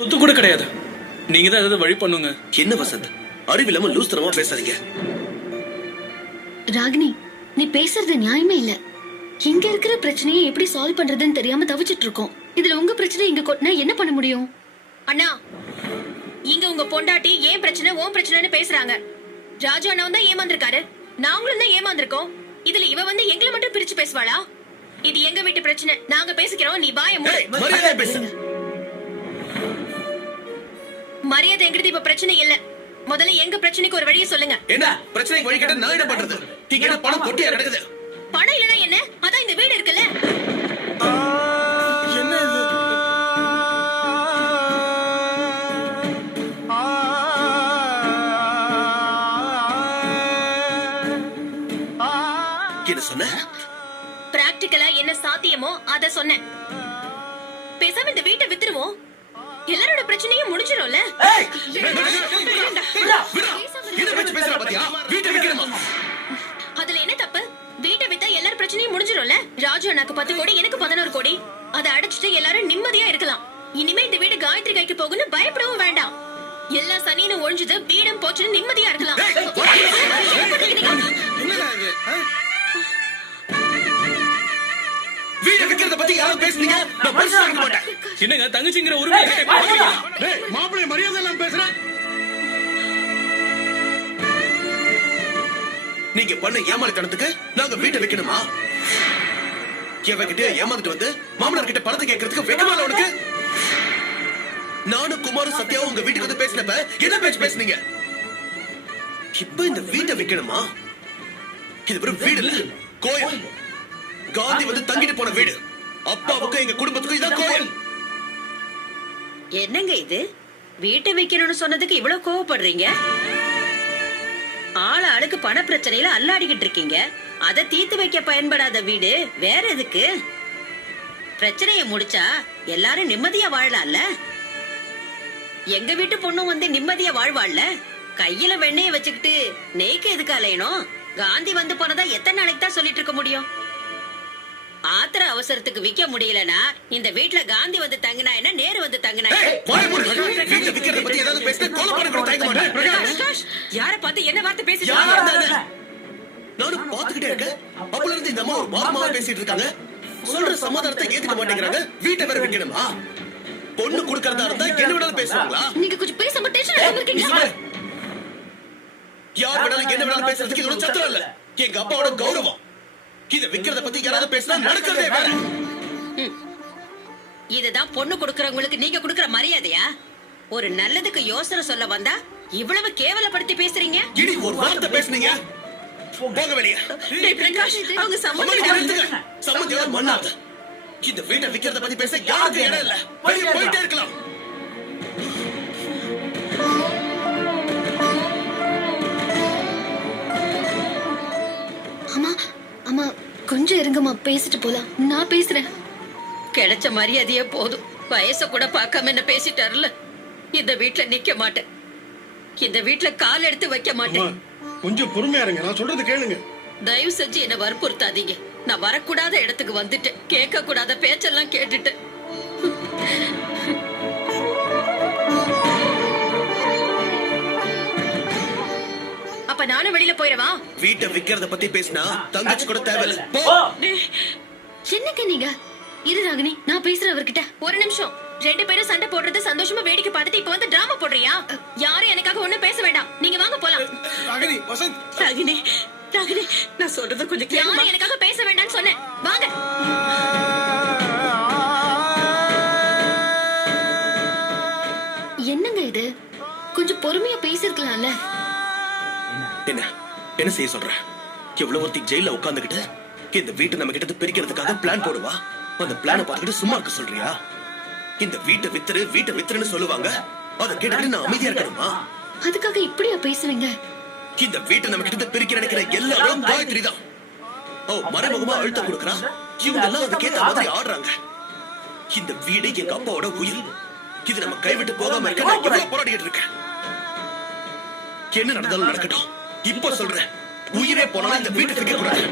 சொத்து கூட கிடையாது. நீங்க தான் ஏதாவது வழி பண்ணுங்க. என்ன வசந்த், அறிவில்லாம லூஸ் தரமா பேசாதீங்க. ராகினி, நீ பேசுறது நியாயமே இல்ல. இங்க இருக்கிற பிரச்சனையை எப்படி சால்வ் பண்றதுன்னு தெரியாம தவிச்சிட்டு இருக்கோம். இதுல உங்க பிரச்சனை இங்க கொட்டினா என்ன பண்ண முடியும்? அண்ணா, இங்க உங்க பொண்டாட்டி ஏன் பிரச்சனை ஓன் பிரச்சனைன்னு பேசுறாங்க. ராஜு அண்ணாவும் தான் ஏமாந்திருக்காரு, நாங்களும் தான் ஏமாந்திருக்கோம். இதுல இவ வந்து எங்களை மட்டும் பிரிச்சு பேசுவாளா? இது எங்க வீட்டு பிரச்சனை, நாங்க பேசிக்கிறோம், நீ வாய மூடு. மரியாதைங்கிறது இப்ப பிரச்சனை இல்ல. முதல்ல எங்க பிரச்சனைக்கு ஒரு வழியை சொல்லுங்க. என்ன பிரச்சனைக்கு வழி கேட்டா நான் என்ன பண்றது? இங்க என்ன பணம் கொட்டியா கிடக்குது? பணம் இல்லனா என்ன? அதான் இந்த வீடு இருக்குல்ல. என்ன இது? என்ன சொன்ன? பிராக்டிகலா என்ன சாத்தியமோ அத சொன்னேன். பேசாம இந்த வீட்டை வித்துருவோம், எல்லாரோட பிரச்சனையும் முடிஞ்சிரும்ல. அதுல என்ன தப்பு? வீட்டை வித்தா எல்லாரும் பிரச்சனையும் முடிஞ்சிரும்ல. ராஜு அண்ணாக்கு 10 கோடி, எனக்கு 11 கோடி. அதை அடைச்சிட்டு எல்லாரும் நிம்மதியா இருக்கலாம். இனிமே இந்த வீடு காயத்ரி கைக்கு போகுன்னு பயப்படவும் வேண்டாம். எல்லா சனியும் ஒழிஞ்சது, வீடும் போச்சுன்னு நிம்மதியா இருக்கலாம். வீட விக்கிறத பத்தி யாரும் பேசுறீங்க? நான் மனுஷனா இருக்க மாட்டேன். என்னங்க தங்கச்சிங்கிற உரிமை? டேய் மாப்பிள்ளை மரியாதை எல்லாம் பேசுறேன். நீங்க பண்ண ஏமாளித்தனத்துக்கு நாங்க வீட்டை வைக்கணுமா? எவகிட்ட ஏமாந்துட்டு வந்து மாமனார் கிட்ட பணத்தை கேட்கறதுக்கு வெக்கமா இல்ல உனக்கு? நானும் குமாரும் சத்யாவும் உங்க வீட்டுக்கு வந்து பேசினப்ப என்ன பேச்சு பேசுனீங்க? இப்ப இந்த வீட்டை வைக்கணுமா? இது வெறும் வீடு இல்ல, கோயில். காந்தி வந்து தங்கிட்டு போன வீடு. அப்பாவுக்கும் எங்க குடும்பத்துக்கும் இதான் கோயில். என்னங்க இது? வீட்டை வைக்கணும்னு சொன்னதுக்கு இவ்வளவு கோவப்படுறீங்க? ஆளுக்கு பண பிரச்சனையில அல்லாடிக்கிட்டு இருக்கீங்க. அதை தீர்த்து வைக்க பயன்படாத வீடு வேற எதுக்கு? பிரச்சனையை முடிச்சா எல்லாரும் நிம்மதியா வாழலாம்ல. எங்க வீட்டு பொண்ணும் வந்து நிம்மதியா வாழ்வாள்ல. கையில வெண்ணைய வச்சுக்கிட்டு நெய்க்கு எதுக்கு அலையணும்? காந்தி வந்து போனதா எத்தனை நாளைக்கு தான் சொல்லிட்டு இருக்க முடியும்? ஆத்திர அவசரத்துக்கு விக்க முடியலனா இந்த வீட்ல காந்தி வந்து தங்கினா என்ன, நேரு வந்து தங்கினா யார பார்த்து என்ன வார்த்தை பேசிட்டு நானும் பாத்துக்கிட்டே இருக்கேன். அப்பல இருந்து இந்த அம்மா ஒரு வாரமா பேசிட்டு இருக்காங்க. சொல்ற சமாதானத்தை ஏத்துக்க மாட்டேங்கிறாங்க. வீட்டை வேற வைக்கணுமா? பொண்ணு குடுக்கறதா இருந்தா என்ன வேணாலும் பேசுவாங்களா? நீங்க கொஞ்சம் பேசாம டென்ஷன் ஆகாம இருக்கீங்களா? யார் வேணாலும் என்ன வேணாலும் பேசுறதுக்கு இது ஒரு சத்தம் இல்ல. எங்க அப்பாவோட கௌரவம். இத விக்கிறத பத்தி யாராவது பேசினா நடக்கிறதே வேற. இதுதான் பொண்ணு கொடுக்கறவங்களுக்கு நீங்க கொடுக்கற மரியாதையா? ஒரு நல்லதுக்கு யோசனை சொல்ல வந்தா இவ்வளவு கேவலப்படுத்தி பேசுறீங்க. இடி ஒரு வார்த்தை பேசுனீங்க, போக வெளிய. டேய் பிரகாஷ், அவங்க சம்மதியா மண்ணாத. இந்த வீட்டை விக்கிறத பத்தி பேச யாருக்கு இடம் இல்ல. வெளிய போயிட்டே இருக்கலாம். அம்மா அம்மா கொஞ்சம் இருங்கம்மா, பேசிட்டு போலாம். நான் பேசுறேன். கிடைச்ச மரியாதையே போதும். வயச கூட பார்க்காம என்ன பேசிட்டாருல. இந்த வீட்ல நிக்க மாட்டேன், இந்த வீட்ல கால் எடுத்து வைக்க மாட்டேன். கொஞ்சம் பொறுமையா இருங்க, நான் சொல்றது கேளுங்க. தயவு செஞ்சு என்ன வற்புறுத்தாதீங்க. நான் வரக்கூடாத இடத்துக்கு வந்துட்டேன். கேட்க கூடாத பேச்செல்லாம் கேட்டுட்டேன். அப்ப நானும் வெளியில போயிடவா? வீட்டை விக்கிறத பத்தி பேசினா தங்கச்சி கூட தேவையில்ல. என்னங்க நீங்க? இரு ராகினி, நான் பேசுறேன் அவர்கிட்ட. ஒரு நிமிஷம். 2 பேரும் சண்டை போடுறது சந்தோஷமா வேடிக்கை பார்த்துட்டு இப்ப வந்து டிராமா போடுறியா? யாரும் எனக்காக ஒண்ணும் பேச வேண்டாம், நீங்க வாங்க போலாம். ராகினி, வசந்த், ராகினி, ராகினி, நான் சொல்றத கொஞ்சம் கேளுமா? யாரும் எனக்காக பேச வேண்டாம்னு சொன்னேன், வாங்க. என்னங்க இது? கொஞ்சம் பொறுமையா பேசிருக்கலாம்ல. என்ன என்ன செய்ய சொல்ற? எவ்வளவு ஒருத்தி ஜெயில உட்கார்ந்துகிட்டு இந்த வீட்டை நம்ம கிட்ட பிரிக்கிறதுக்காக பிளான் போடுவா. அந்த பிளானை பார்த்துக்கிட்டு சும்மா இருக்க சொல்றியா? இந்த வீட்டை வித்துருன்னு சொல்லுவாங்க. அதை கேட்டுக்கிட்டு நான் அமைதியா இருக்கணுமா? அதுக்காக இப்படியா பேசுவீங்க? இந்த வீட்டை நம்ம கிட்ட பிரிக்க நினைக்கிற எல்லாரும் காயத்ரி தான். மறைமுகமா அழுத்தம் கொடுக்கறான். இவங்க எல்லாம் அதுக்கேத்த மாதிரி ஆடுறாங்க. இந்த வீடு எங்க அப்பாவோட உயிர். இது நம்ம கைவிட்டு போகாம இருக்க நான் எவ்வளவு போராடிட்டு இருக்கேன். என்ன நடந்தாலும் நடக்கட்டும். இப்ப சொல்றேன், உயிரே போனாலும் இந்த வீட்டை விற்க கூடாது.